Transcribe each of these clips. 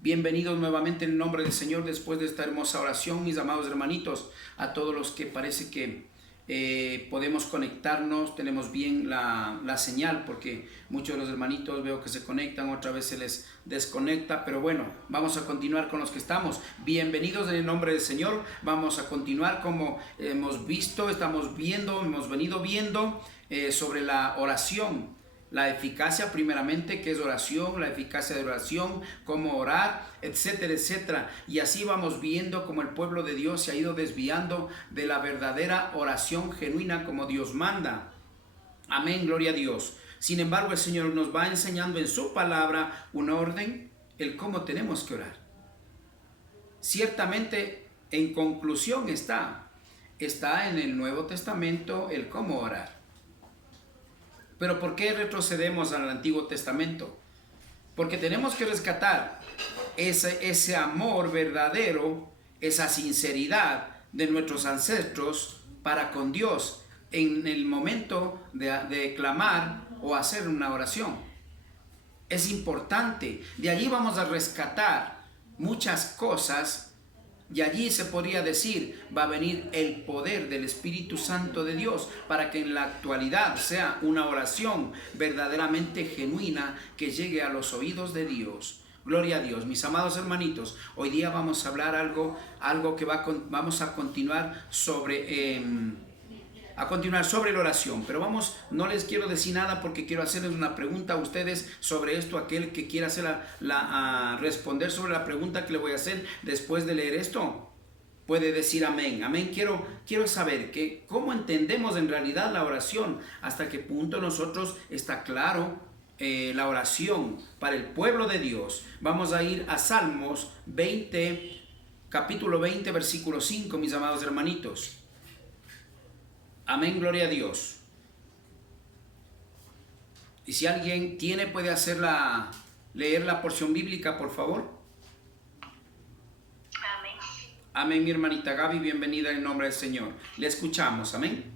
Bienvenidos nuevamente en el nombre del Señor después de esta hermosa oración, mis amados hermanitos, a todos los que parece que podemos conectarnos, tenemos bien la señal, porque muchos de los hermanitos veo que se conectan, otra vez se les desconecta, pero bueno, vamos a continuar con los que estamos. Bienvenidos en el nombre del Señor, vamos a continuar como hemos visto, hemos venido viendo sobre la oración. La eficacia primeramente, que es oración, la eficacia de oración, cómo orar, etcétera, etcétera. Y así vamos viendo cómo el pueblo de Dios se ha ido desviando de la verdadera oración genuina como Dios manda. Amén, gloria a Dios. Sin embargo, el Señor nos va enseñando en su palabra un orden, el cómo tenemos que orar. Ciertamente, en conclusión está en el Nuevo Testamento el cómo orar. Pero ¿por qué retrocedemos al Antiguo Testamento? Porque tenemos que rescatar ese amor verdadero, esa sinceridad de nuestros ancestros para con Dios en el momento de clamar o hacer una oración. Es importante. De allí vamos a rescatar muchas cosas. Y allí se podría decir, va a venir el poder del Espíritu Santo de Dios para que en la actualidad sea una oración verdaderamente genuina que llegue a los oídos de Dios. Gloria a Dios. Mis amados hermanitos, hoy día vamos a hablar algo que vamos a continuar sobre la oración, pero no les quiero decir nada porque quiero hacerles una pregunta a ustedes sobre esto. Aquel que quiera responder sobre la pregunta que le voy a hacer después de leer esto, puede decir amén. Amén. Quiero saber cómo entendemos en realidad la oración, hasta qué punto nosotros está claro la oración para el pueblo de Dios. Vamos a ir a Salmos 20, capítulo 20, versículo 5, mis amados hermanitos. Amén, gloria a Dios. Y si alguien tiene, puede leer la porción bíblica, por favor. Amén. Amén, mi hermanita Gaby, bienvenida en el nombre del Señor. Le escuchamos, amén.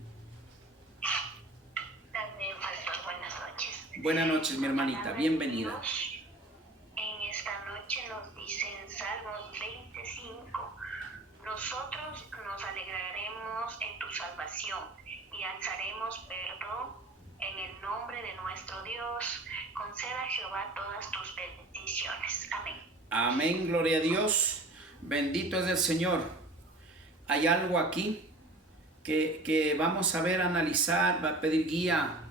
Amén, pastor, buenas noches. Buenas noches, mi hermanita, bienvenida. En esta noche nos dice en Salmos 25, nosotros nos alegraremos en tu salvación y alzaremos perdón en el nombre de nuestro Dios. Conceda a Jehová todas tus bendiciones. Amén. Amén, gloria a Dios. Bendito es el Señor. Hay algo aquí que vamos a ver, analizar, va a pedir guía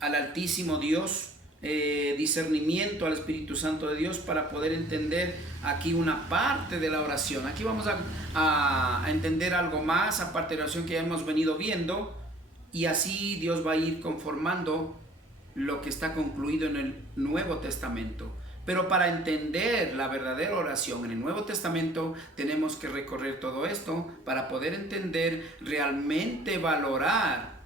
al Altísimo Dios, discernimiento al Espíritu Santo de Dios para poder entender aquí una parte de la oración. Aquí vamos a entender algo más aparte de la oración que ya hemos venido viendo, y así Dios va a ir conformando lo que está concluido en el Nuevo Testamento. Pero para entender la verdadera oración en el Nuevo Testamento tenemos que recorrer todo esto para poder entender, realmente valorar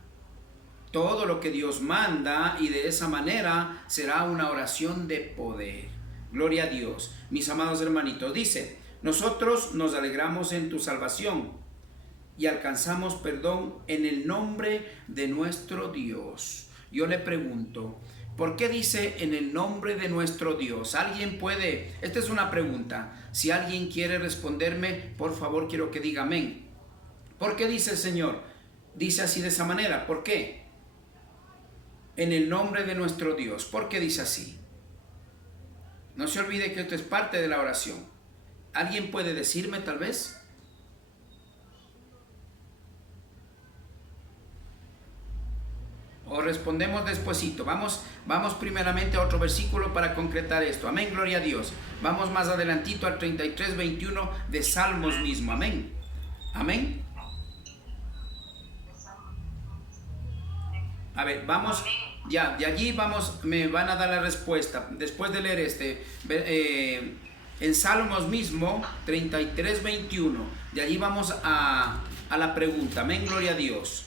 todo lo que Dios manda, y de esa manera será una oración de poder. Gloria a Dios. Mis amados hermanitos, dice, nosotros nos alegramos en tu salvación y alcanzamos perdón en el nombre de nuestro Dios. Yo le pregunto, ¿por qué dice en el nombre de nuestro Dios? ¿Alguien puede? Esta es una pregunta. Si alguien quiere responderme, por favor, quiero que diga amén. ¿Por qué dice el Señor? Dice así de esa manera. ¿Por qué? En el nombre de nuestro Dios. ¿Por qué dice así? No se olvide que esto es parte de la oración. ¿Alguien puede decirme tal vez? O respondemos despuesito. Vamos primeramente a otro versículo para concretar esto. Amén, gloria a Dios. Vamos más adelantito al 33:21 de Salmos mismo. Amén. Amén. A ver, vamos. Ya, de allí me van a dar la respuesta. Después de leer en Salmos mismo, 33:21. De allí vamos a la pregunta. Amén, gloria a Dios.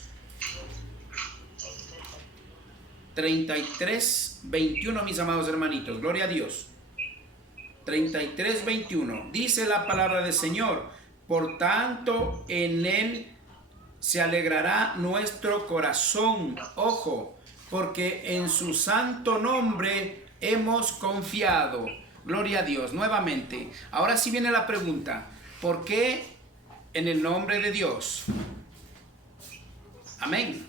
33:21, mis amados hermanitos, gloria a Dios. 33:21, dice la palabra del Señor, por tanto en él se alegrará nuestro corazón, ojo, porque en su santo nombre hemos confiado. Gloria a Dios, nuevamente. Ahora sí viene la pregunta. ¿Por qué en el nombre de Dios? Amén.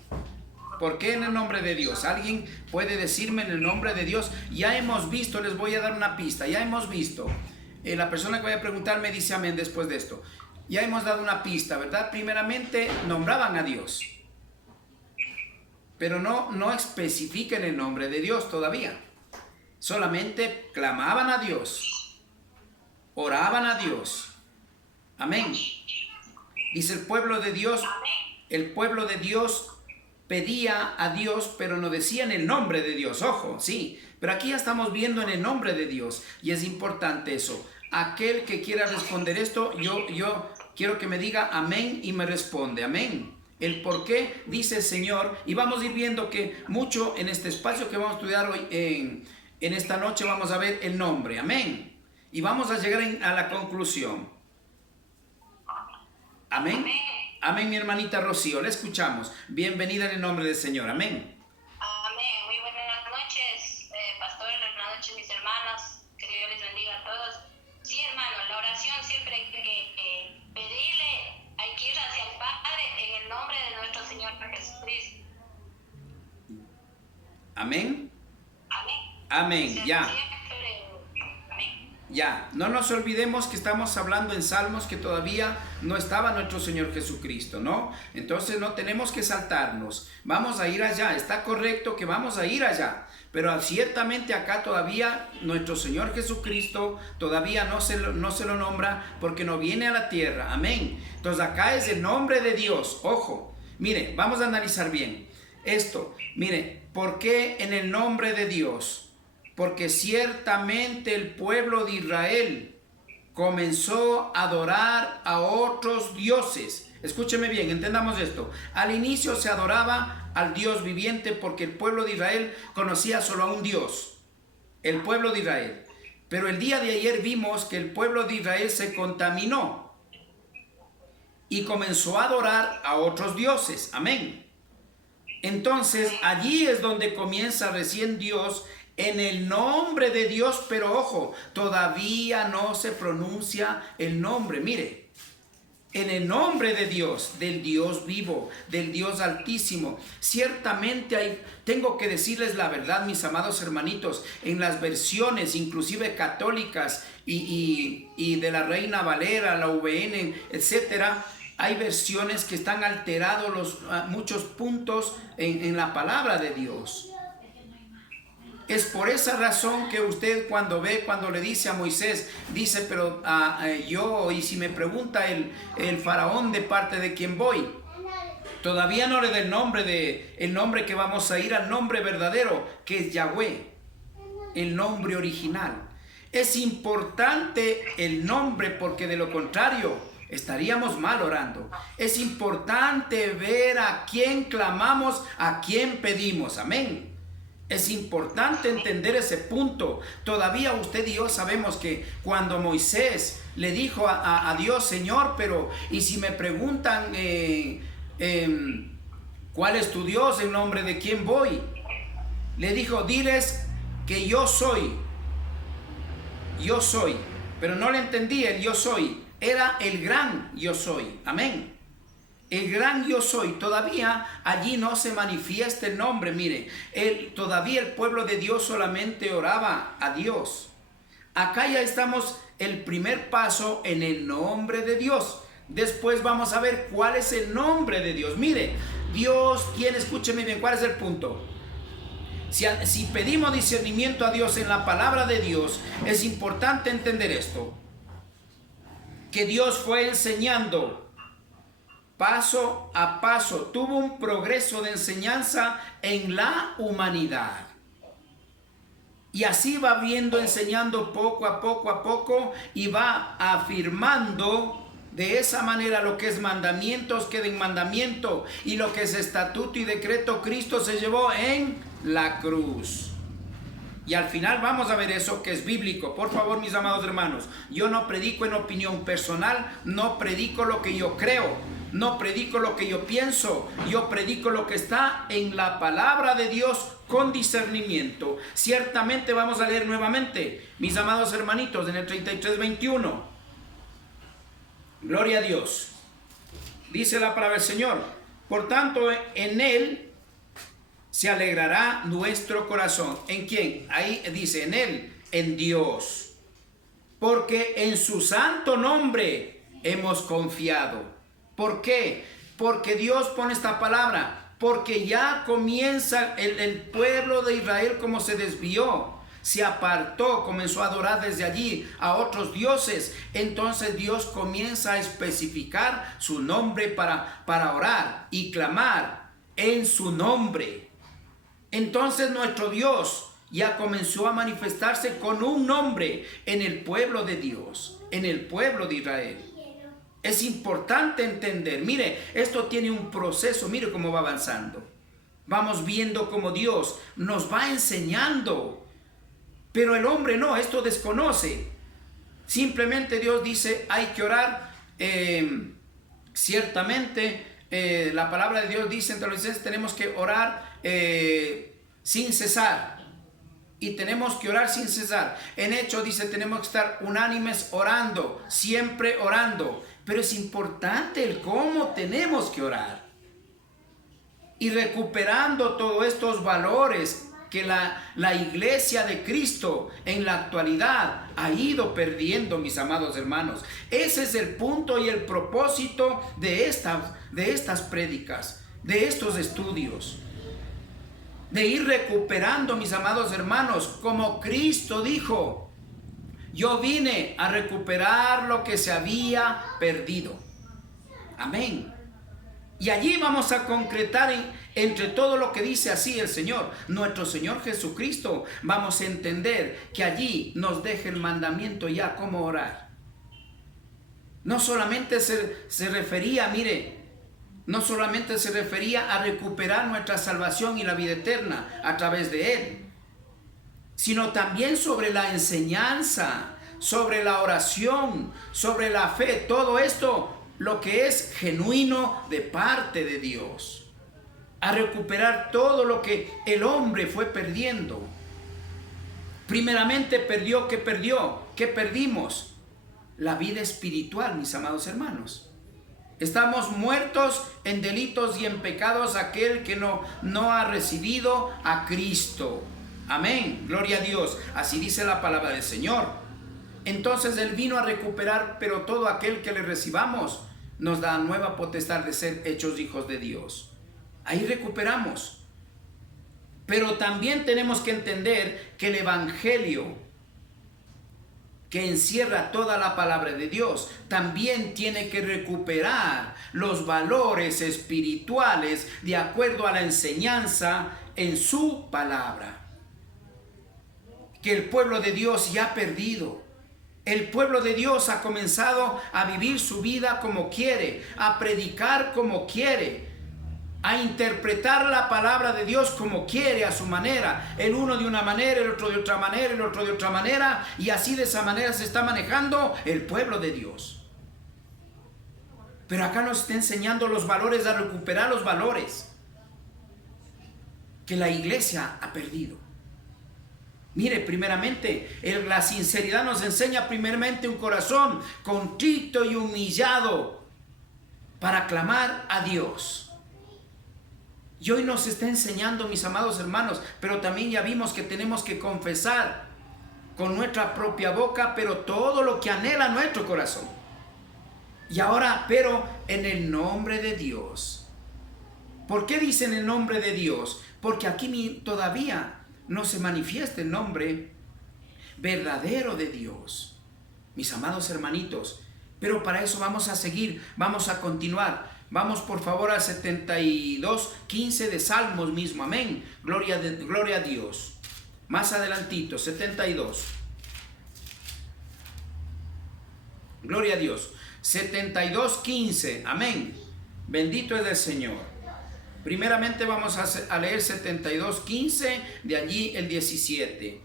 ¿Por qué en el nombre de Dios? ¿Alguien puede decirme en el nombre de Dios? Ya hemos visto, les voy a dar una pista, ya hemos visto. La persona que vaya a preguntar me dice amén después de esto. Ya hemos dado una pista, ¿verdad? Primeramente nombraban a Dios, pero no especifican el nombre de Dios todavía. Solamente clamaban a Dios, oraban a Dios. Amén. Dice el pueblo de Dios pedía a Dios, pero no decían el nombre de Dios. Ojo, sí, pero aquí ya estamos viendo en el nombre de Dios y es importante eso. Aquel que quiera responder esto, yo quiero que me diga amén y me responde. Amén. El por qué dice el Señor, y vamos a ir viendo que mucho en este espacio que vamos a estudiar hoy, en esta noche vamos a ver el nombre. Amén. Y vamos a llegar a la conclusión. Amén. Amén, mi hermanita Rocío, le escuchamos. Bienvenida en el nombre del Señor. Amén. Amén. Muy buenas noches, pastor. Buenas noches, mis hermanos. Que Dios les bendiga a todos. Sí, hermano, la oración siempre hay que pedirle, hay que ir hacia el Padre en el nombre de nuestro Señor Jesucristo. Amén. Amén. Amén. Ya. Amén. Ya, no nos olvidemos que estamos hablando en Salmos que todavía no estaba nuestro Señor Jesucristo, ¿no? Entonces no tenemos que saltarnos, vamos a ir allá, está correcto que vamos a ir allá, pero ciertamente acá todavía nuestro Señor Jesucristo todavía no se lo nombra porque no viene a la tierra, amén. Entonces acá es el nombre de Dios, ojo, mire, vamos a analizar bien esto, mire, ¿por qué en el nombre de Dios? Porque ciertamente el pueblo de Israel comenzó a adorar a otros dioses. Escúcheme bien, entendamos esto. Al inicio se adoraba al Dios viviente porque el pueblo de Israel conocía solo a un Dios, el pueblo de Israel. Pero el día de ayer vimos que el pueblo de Israel se contaminó y comenzó a adorar a otros dioses. Amén. Entonces allí es donde comienza recién Dios en el nombre de Dios, pero ojo, todavía no se pronuncia el nombre. Mire, en el nombre de Dios, del Dios vivo, del Dios altísimo. Ciertamente tengo que decirles la verdad, mis amados hermanitos, en las versiones, inclusive católicas y de la Reina Valera, la VN, etcétera, hay versiones que están alterados muchos puntos en la palabra de Dios. Es por esa razón que usted cuando le dice a Moisés, dice, pero yo, y si me pregunta el faraón de parte de quién voy, todavía no le da el nombre que vamos a ir al nombre verdadero, que es Yahweh, el nombre original. Es importante el nombre porque de lo contrario estaríamos mal orando. Es importante ver a quién clamamos, a quién pedimos. Amén. Es importante entender ese punto. Todavía usted y yo sabemos que cuando Moisés le dijo a Dios, Señor, pero y si me preguntan ¿cuál es tu Dios? ¿En nombre de quién voy? Le dijo, diles que yo soy. Yo soy. Pero no le entendí el yo soy. Era el gran yo soy. Amén. El gran yo soy, todavía allí no se manifiesta el nombre. Mire, todavía el pueblo de Dios solamente oraba a Dios. Acá ya estamos el primer paso en el nombre de Dios. Después vamos a ver cuál es el nombre de Dios. Mire, Dios tiene, escúcheme bien, ¿cuál es el punto? Si pedimos discernimiento a Dios en la palabra de Dios, es importante entender esto. Que Dios fue enseñando paso a paso, tuvo un progreso de enseñanza en la humanidad. Y así va viendo, enseñando poco a poco, y va afirmando de esa manera lo que es mandamientos queda en mandamiento, y lo que es estatuto y decreto Cristo se llevó en la cruz. Y al final vamos a ver eso que es bíblico. Por favor, mis amados hermanos, yo no predico en opinión personal, no predico lo que yo creo, no predico lo que yo pienso, yo predico lo que está en la palabra de Dios con discernimiento. Ciertamente vamos a leer nuevamente, mis amados hermanitos, en el 33:21. Gloria a Dios. Dice la palabra del Señor: por tanto, en Él se alegrará nuestro corazón. ¿En quién? Ahí dice, en Él, en Dios. Porque en su santo nombre hemos confiado. ¿Por qué? Porque Dios pone esta palabra. Porque ya comienza el pueblo de Israel como se desvió. Se apartó, comenzó a adorar desde allí a otros dioses. Entonces Dios comienza a especificar su nombre para orar y clamar en su nombre. Entonces nuestro Dios ya comenzó a manifestarse con un nombre en el pueblo de Dios, en el pueblo de Israel. Es importante entender, mire, esto tiene un proceso, mire cómo va avanzando. Vamos viendo cómo Dios nos va enseñando, pero el hombre no, esto desconoce. Simplemente Dios dice, hay que orar. Ciertamente, la palabra de Dios dice, entonces tenemos que orar sin cesar, y tenemos que orar sin cesar. En Hechos dice, tenemos que estar unánimes orando, siempre orando, pero es importante el cómo tenemos que orar y recuperando todos estos valores que la iglesia de Cristo en la actualidad ha ido perdiendo, mis amados hermanos. Ese es el punto y el propósito de estas prédicas, de estos estudios, de ir recuperando, mis amados hermanos, como Cristo dijo: yo vine a recuperar lo que se había perdido. Amén. Y allí vamos a concretar entre todo lo que dice así el Señor, nuestro Señor Jesucristo. Vamos a entender que allí nos deja el mandamiento ya cómo orar. No solamente se refería, mire, no solamente se refería a recuperar nuestra salvación y la vida eterna a través de Él, sino también sobre la enseñanza, sobre la oración, sobre la fe, todo esto, lo que es genuino de parte de Dios, a recuperar todo lo que el hombre fue perdiendo. Primeramente perdió, ¿qué perdió? ¿Qué perdimos? La vida espiritual, mis amados hermanos. Estamos muertos en delitos y en pecados aquel que no ha recibido a Cristo. Amén, gloria a Dios. Así dice la palabra del Señor. Entonces Él vino a recuperar, pero todo aquel que le recibamos nos da nueva potestad de ser hechos hijos de Dios. Ahí recuperamos. Pero también tenemos que entender que el Evangelio, que encierra toda la palabra de Dios, también tiene que recuperar los valores espirituales de acuerdo a la enseñanza en su palabra, que el pueblo de Dios ya ha perdido. El pueblo de Dios ha comenzado a vivir su vida como quiere, a predicar como quiere, a interpretar la palabra de Dios como quiere, a su manera. El uno de una manera, el otro de otra manera, el otro de otra manera. Y así de esa manera se está manejando el pueblo de Dios. Pero acá nos está enseñando los valores, a recuperar los valores que la iglesia ha perdido. Mire, primeramente, la sinceridad nos enseña primeramente un corazón contrito y humillado para clamar a Dios. Y hoy nos está enseñando, mis amados hermanos, pero también ya vimos que tenemos que confesar con nuestra propia boca, pero todo lo que anhela nuestro corazón. Y ahora, pero en el nombre de Dios. ¿Por qué dicen el nombre de Dios? Porque aquí todavía no se manifiesta el nombre verdadero de Dios, mis amados hermanitos. Pero para eso vamos a seguir, vamos a continuar. Vamos por favor al 72:15 de Salmos mismo, amén. Gloria a Dios. Más adelantito, 72. Gloria a Dios. 72:15, amén. Bendito es el Señor. Primeramente vamos a leer 72:15, de allí el 17.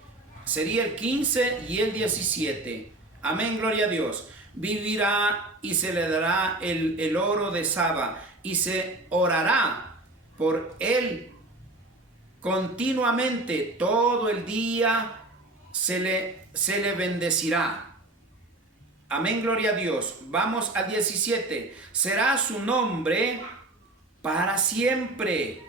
Sería el 15 y el 17. Amén, gloria a Dios. Vivirá y se le dará el oro de Saba y se orará por él continuamente. Todo el día se le bendecirá. Amén, gloria a Dios. Vamos al 17. Será su nombre para siempre.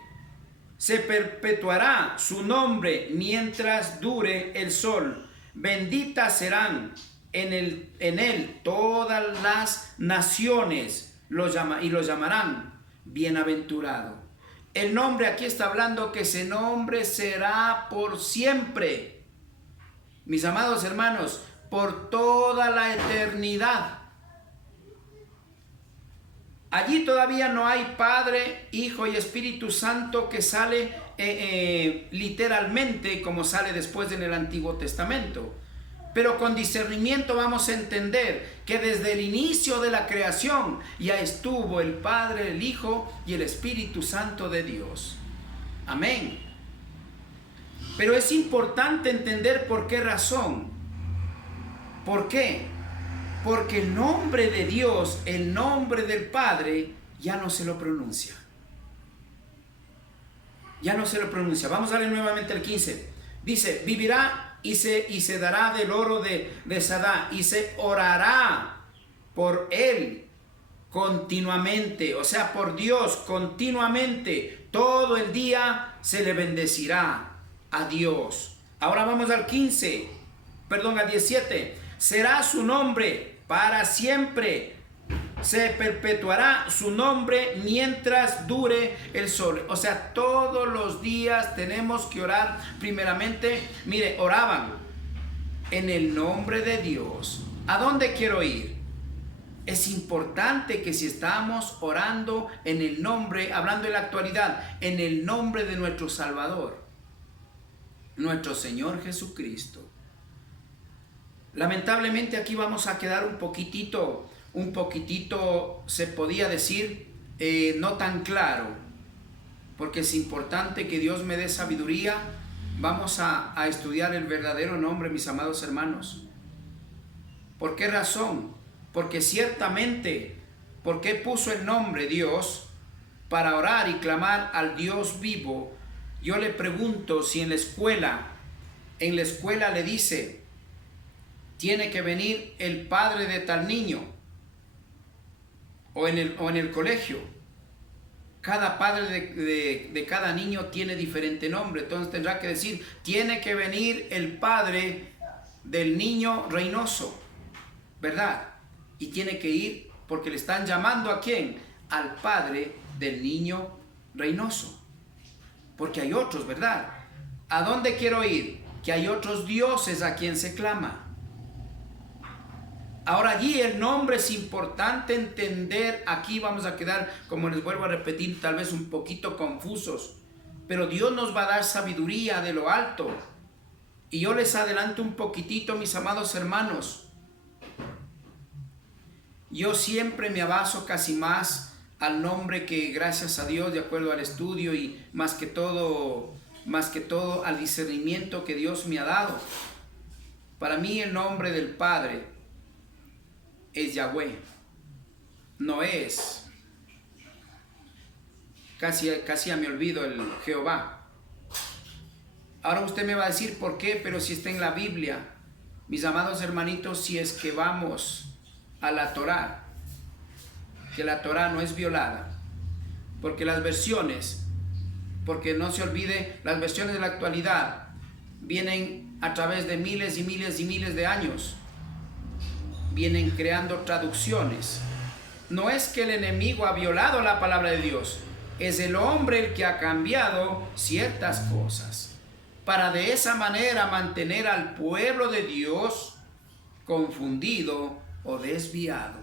Se perpetuará su nombre mientras dure el sol. Benditas serán en él todas las naciones y lo llamarán bienaventurado. El nombre aquí está hablando que ese nombre será por siempre. Mis amados hermanos, por toda la eternidad. Allí todavía no hay Padre, Hijo y Espíritu Santo que sale literalmente como sale después en el Antiguo Testamento. Pero con discernimiento vamos a entender que desde el inicio de la creación ya estuvo el Padre, el Hijo y el Espíritu Santo de Dios. Amén. Pero es importante entender por qué razón. ¿Por qué? Porque el nombre de Dios, el nombre del Padre, ya no se lo pronuncia. Ya no se lo pronuncia. Vamos a leer nuevamente el 15. Dice, vivirá y se dará del oro de Sadá y se orará por él continuamente. O sea, por Dios continuamente. Todo el día se le bendecirá a Dios. Ahora vamos al 17. Será su nombre para siempre. Se perpetuará su nombre mientras dure el sol. O sea, todos los días tenemos que orar primeramente. Mire, oraban en el nombre de Dios. ¿A dónde quiero ir? Es importante que si estamos orando en el nombre, hablando en la actualidad, en el nombre de nuestro Salvador, nuestro Señor Jesucristo. Lamentablemente aquí vamos a quedar un poquitito, se podía decir, no tan claro, porque es importante que Dios me dé sabiduría. Vamos a estudiar el verdadero nombre, mis amados hermanos. ¿Por qué razón? Porque ciertamente, ¿por qué puso el nombre Dios? Para orar y clamar al Dios vivo. Yo le pregunto si en la escuela le dice, tiene que venir el padre de tal niño, o en el colegio. Cada padre de cada niño tiene diferente nombre, entonces tendrá que decir, tiene que venir el padre del niño Reynoso, ¿verdad? Y tiene que ir porque le están llamando ¿a quién? Al padre del niño Reynoso. Porque hay otros, ¿verdad? ¿A dónde quiero ir? Que hay otros dioses a quien se clama. Ahora allí el nombre es importante entender. Aquí vamos a quedar, como les vuelvo a repetir, tal vez un poquito confusos. Pero Dios nos va a dar sabiduría de lo alto. Y yo les adelanto un poquitito, mis amados hermanos. Yo siempre me abaso casi más al nombre que, gracias a Dios, de acuerdo al estudio y más que todo al discernimiento que Dios me ha dado. Para mí el nombre del Padre es Yahweh, no es, casi ya me olvido, el Jehová. Ahora usted me va a decir por qué, pero si está en la Biblia, mis amados hermanitos, si es que vamos a la Torá, que la Torá no es violada, porque las versiones, porque no se olvide, las versiones de la actualidad vienen a través de miles y miles y miles de años. Vienen creando traducciones. No es que el enemigo ha violado la palabra de Dios, es el hombre el que ha cambiado ciertas cosas para de esa manera mantener al pueblo de Dios confundido o desviado.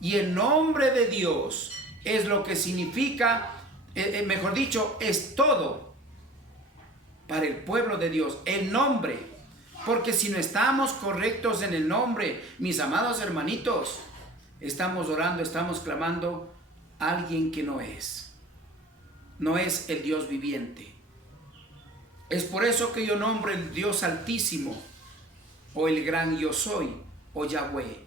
Y el nombre de Dios es lo que significa, mejor dicho, es todo para el pueblo de Dios, el nombre. Porque si no estamos correctos en el nombre, mis amados hermanitos, estamos orando, estamos clamando a alguien que no es el Dios viviente. Es por eso que yo nombro el Dios Altísimo, o el gran yo soy, o Yahweh.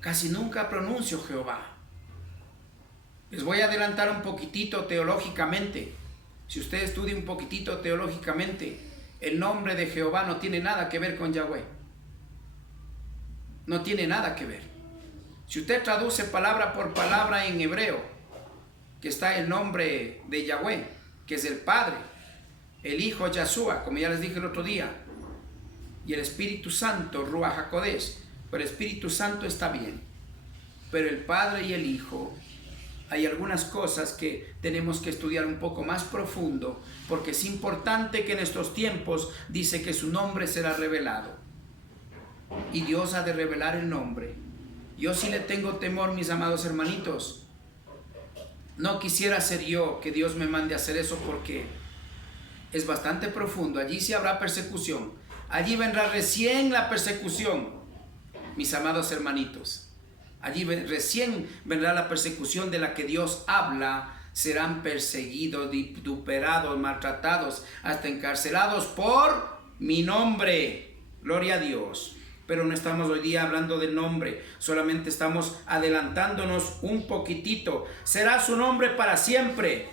Casi nunca pronuncio Jehová. Les voy a adelantar un poquitito teológicamente. Si usted estudia un poquitito teológicamente, el nombre de Jehová no tiene nada que ver con Yahweh. No tiene nada que ver. Si usted traduce palabra por palabra en hebreo, que está el nombre de Yahweh, que es el Padre, el Hijo Yahshua, como ya les dije el otro día, y el Espíritu Santo, Ruach HaKodesh. Pero el Espíritu Santo está bien, pero el Padre y el Hijo, hay algunas cosas que tenemos que estudiar un poco más profundo, porque es importante que en estos tiempos dice que su nombre será revelado, y Dios ha de revelar el nombre. Yo sí le tengo temor, mis amados hermanitos. No quisiera ser yo que Dios me mande a hacer eso, porque es bastante profundo. Allí sí habrá persecución. Allí vendrá recién la persecución, mis amados hermanitos. Allí recién vendrá la persecución de la que Dios habla. Serán perseguidos, vituperados, maltratados, hasta encarcelados por mi nombre. Gloria a Dios. Pero no estamos hoy día hablando del nombre, solamente estamos adelantándonos un poquitito. Será su nombre para siempre.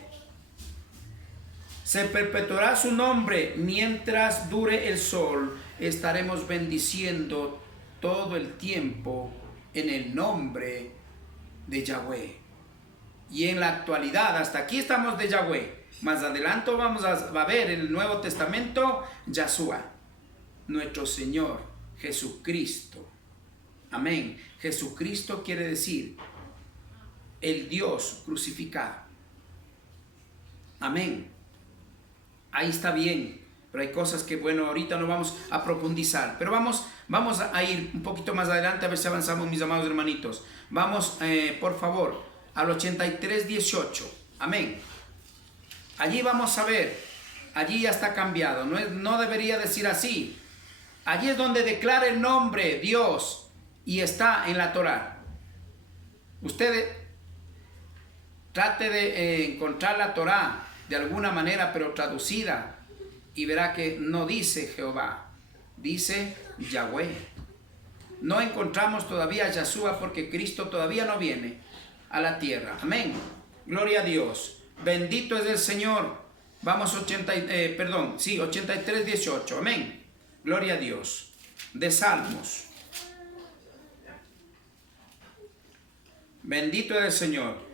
Se perpetuará su nombre mientras dure el sol. Estaremos bendiciendo todo el tiempo en el nombre de Yahweh. Y en la actualidad, hasta aquí estamos de Yahweh. Más adelante vamos a ver en el Nuevo Testamento, Yahshua, nuestro Señor Jesucristo. Amén. Jesucristo quiere decir el Dios crucificado. Amén. Ahí está bien, pero hay cosas que, bueno, ahorita no vamos a profundizar, pero vamos a ir un poquito más adelante a ver si avanzamos, mis amados hermanitos. Vamos, por favor, al 83:18. Amén. Allí vamos a ver, allí ya está cambiado, no debería decir así. Allí es donde declara el nombre Dios y está en la Torá. Usted trate de encontrar la Torá de alguna manera, pero traducida, y verá que no dice Jehová, dice Yahweh. No encontramos todavía a Yahshua porque Cristo todavía no viene a la tierra. Amén. Gloria a Dios. Bendito es el Señor. Vamos 83:18. Amén. Gloria a Dios. De Salmos. Bendito es el Señor.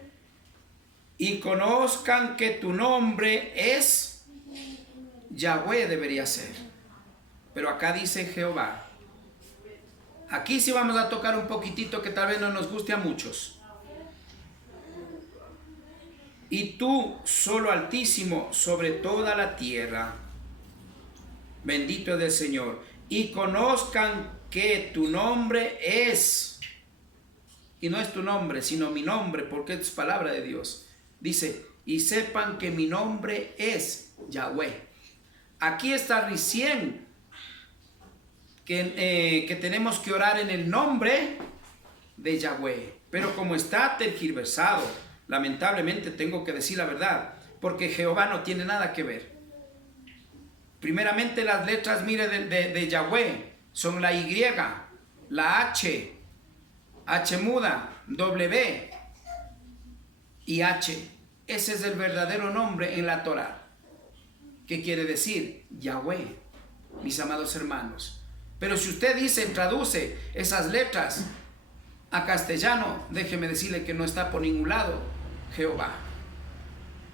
Y conozcan que tu nombre es Yahweh, debería ser. Pero acá dice Jehová. Aquí sí vamos a tocar un poquitito que tal vez no nos guste a muchos. Y tú, solo Altísimo, sobre toda la tierra. Bendito es el Señor. Y conozcan que tu nombre es. Y no es tu nombre, sino mi nombre, porque es palabra de Dios. Dice, y sepan que mi nombre es Yahweh. Aquí está recién que tenemos que orar en el nombre de Yahweh. Pero como está tergiversado, lamentablemente tengo que decir la verdad, porque Jehová no tiene nada que ver. Primeramente las letras, mire, de Yahweh son la Y, la H muda, W y H. Ese es el verdadero nombre en la Torá. ¿Qué quiere decir? Yahweh, mis amados hermanos. Pero si usted traduce esas letras a castellano, déjeme decirle que no está por ningún lado Jehová.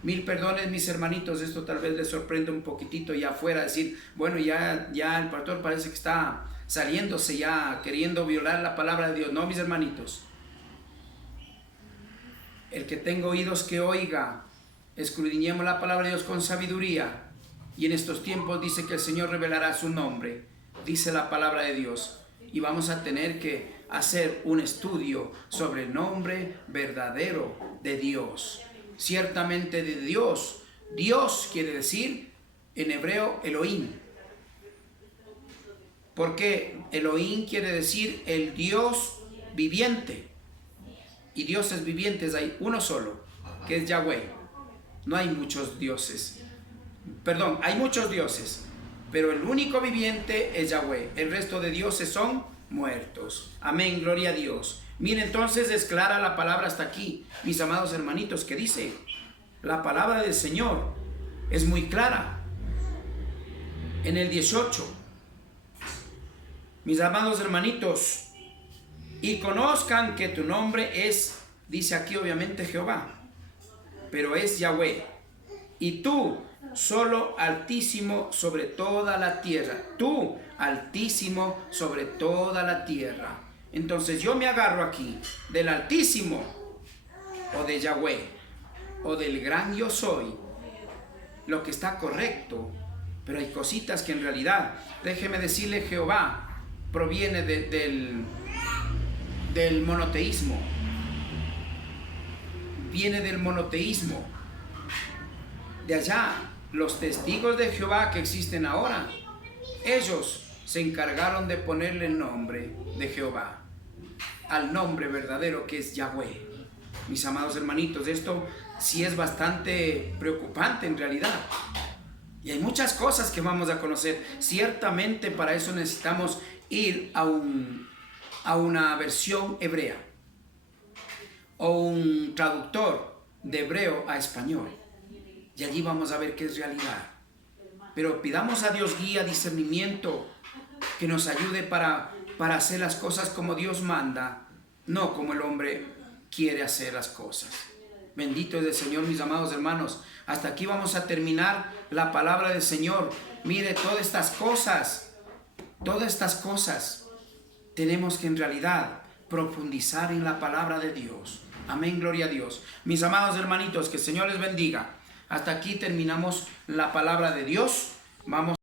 Mil perdones, mis hermanitos, esto tal vez les sorprende un poquitito ya afuera, decir, bueno, ya el pastor parece que está saliéndose ya, queriendo violar la palabra de Dios. No, mis hermanitos. El que tenga oídos que oiga, escudriñemos la palabra de Dios con sabiduría. Y en estos tiempos dice que el Señor revelará su nombre, dice la palabra de Dios. Y vamos a tener que hacer un estudio sobre el nombre verdadero de Dios. Ciertamente de Dios. Dios quiere decir en hebreo Elohim. Porque Elohim quiere decir el Dios viviente. Y dioses vivientes hay uno solo, que es Yahweh. No hay muchos dioses. Perdón, hay muchos dioses, pero el único viviente es Yahweh. El resto de dioses son muertos. Amén, gloria a Dios. Mire, entonces es clara la palabra hasta aquí, mis amados hermanitos, que dice, la palabra del Señor es muy clara. En el 18, mis amados hermanitos, y conozcan que tu nombre es, dice aquí obviamente Jehová, pero es Yahweh, y tú solo altísimo sobre toda la tierra, tú altísimo sobre toda la tierra. Entonces yo me agarro aquí del Altísimo, o de Yahweh, o del gran yo soy, lo que está correcto, pero hay cositas que en realidad, déjeme decirle, Jehová proviene del monoteísmo, viene del monoteísmo. De allá, los testigos de Jehová que existen ahora, ellos se encargaron de ponerle el nombre de Jehová al nombre verdadero que es Yahweh. Mis amados hermanitos, esto sí es bastante preocupante en realidad. Y hay muchas cosas que vamos a conocer. Ciertamente para eso necesitamos ir a una versión hebrea o un traductor de hebreo a español. Y allí vamos a ver qué es realidad. Pero pidamos a Dios guía, discernimiento, que nos ayude para hacer las cosas como Dios manda, no como el hombre quiere hacer las cosas. Bendito es el Señor, mis amados hermanos. Hasta aquí vamos a terminar la palabra del Señor. Mire, todas estas cosas, tenemos que en realidad profundizar en la palabra de Dios. Amén, gloria a Dios. Mis amados hermanitos, que el Señor les bendiga. Hasta aquí terminamos la palabra de Dios. Vamos